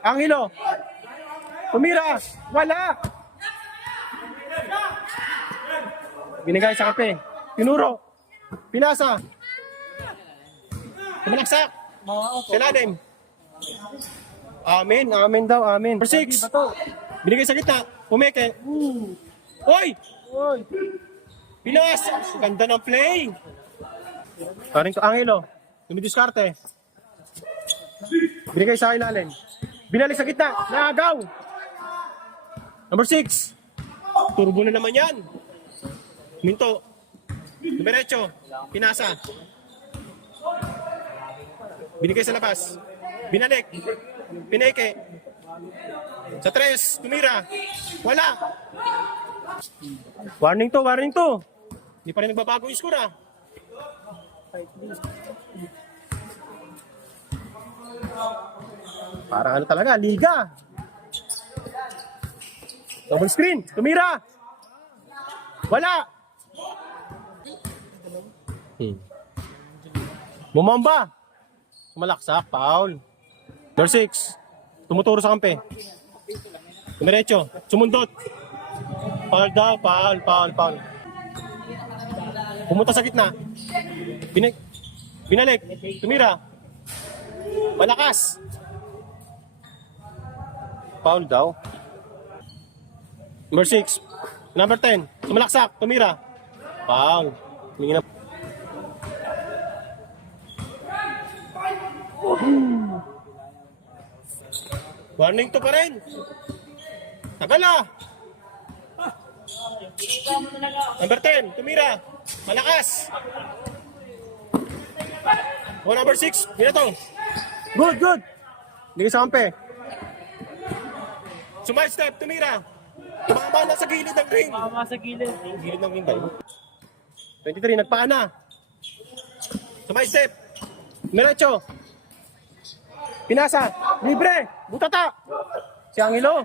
Angelo. Tumira. Wala. Binigay sa kape. Tinuro. Pinasa. Tumanaksak. Silalim. Amen. Amen daw. Amen. Number 6. Binigay sa gitna. Pumeke. Hoy! Pinas! Ganda ng play. Paring ko Angelo. Tumidiskarte. Binigay sa ilalim. Binalik sa gitna. Nagaw. Number 6. Turbo na naman yan. Minto. Dumiretso. Pinasa. Binigay sa labas. Binalik. Pineke. Sa 3. Tumira. Wala. Warning to. Warning to. Hindi pa rin nagbabago yung score ah. Para ano talaga, liga. Double screen, tumira. Wala. Bumamba. Malaksak, foul. Number 6. Tumuturo sa kampe. Dumiretso, sumundot. Foul daw, foul. Pumunta sa gitna. Binalik, tumira. Malakas. Foul daw. Number 6. Number 10. Tumalaksak. Tumira. Foul. Tingnan na. Warning to pa rin. Tagal ah. Number 10. Tumira. Malakas. O number 6. Mira to. Good. Hindi sa kampe. Sumay step. Tumira. Tumama na sa gilid ng ring. Tumama sa gilid. Gilid ng ring tayo. 23. Nagpaana. Sumay step. Mirecho. Pinasa. Libre. Butata. Si Angelo.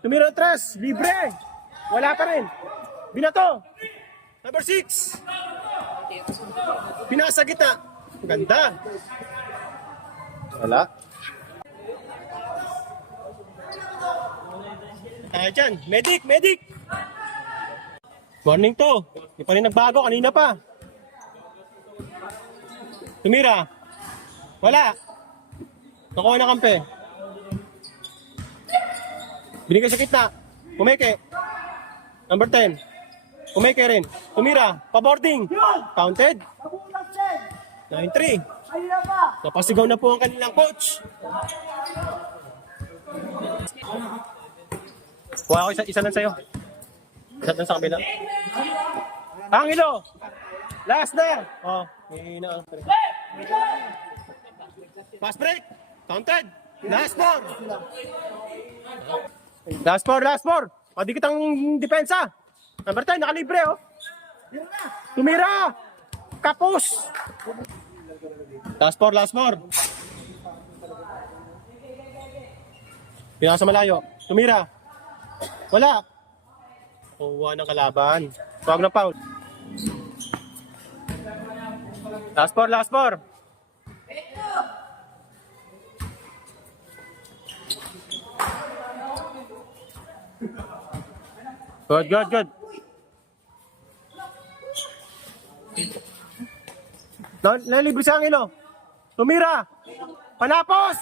Tumira 3. Libre. Wala pa rin. Binato. Number 6. Pinasa kita. Ganda. Wala. Dyan. Medic. Warning to. Hindi pa rin nagbago. Kanina pa. Tumira. Wala. Nakuha na kampe. Binigay sa kitna. Pumeke. Number 10. Pumeke rin. Tumira. Paboarding. Counted. 9-3. Napasigaw na po ang kanilang coach. Kuha ko isa lang sa'yo. Isa lang sa kabila. Angelo! Last na! Oh, may na. Pass break! Counted! Last four! O, di kitang depensa. Number 10, nakalibre oh. Tumira! Kapos! Last four. Pinasa malayo. Tumira. Wala. Kuha ng kalaban. Huwag na foul. Last four. Good. Nalibre si Angelo. Tumira. Panapos.